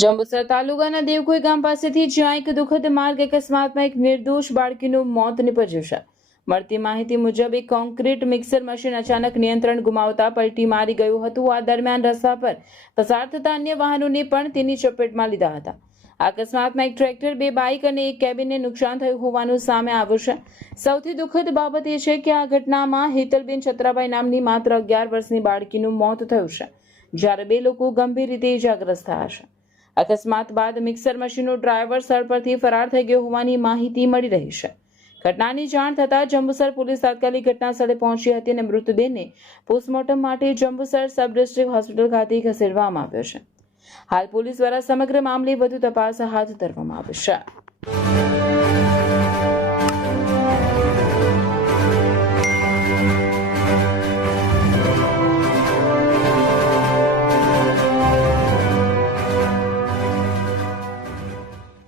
જંબુસર તાલુકાના દેવખોઈ ગામ પાસેથી જ્યાં એક દુઃખદ માર્ગ અકસ્માતમાં એક નિર્દોષ બાળકીનું મોત નીપજ્યું છે. મળતી માહિતી મુજબ એક કોન્ક્રીટ મિક્સર મશીન અચાનક નિયંત્રણ ગુમાવતા પલટી મારી ગયું હતું. આ દરમિયાન રસ્તા પર પસાર થતા અન્ય વાહનોને પણ તેની ચપેટમાં લીધા હતા. આ અકસ્માતમાં એક ટ્રેક્ટર, 2 બાઇક અને એક કેબિનને નુકસાન થયું હોવાનું સામે આવ્યું છે. સૌથી દુઃખદ બાબત એ છે કે આ ઘટનામાં હેતલબેન છત્રાભાઈ નામની માત્ર 11 વર્ષની બાળકીનું મોત થયું છે, જ્યારે 2 લોકો ગંભીર રીતે ઇજાગ્રસ્ત થયા છે. અકસ્માત બાદ મિક્સર મશીનનો ડ્રાઈવર સ્થળ પરથી ફરાર થઈ ગયો હોવાની માહિતી મળી રહી છે. ઘટનાની જાણ થતાં જંબુસર પોલીસ તાત્કાલિક ઘટના સ્થળે પહોંચી હતી અને મૃતદેહને પોસ્ટમોર્ટમ માટે જંબુસર સબ ડિસ્ટ્રિક્ટ હોસ્પિટલ ખાતે ખસેડવામાં આવ્યો છે. હાલ પોલીસ દ્વારા સમગ્ર મામલે વધુ તપાસ હાથ ધરવામાં આવી છે.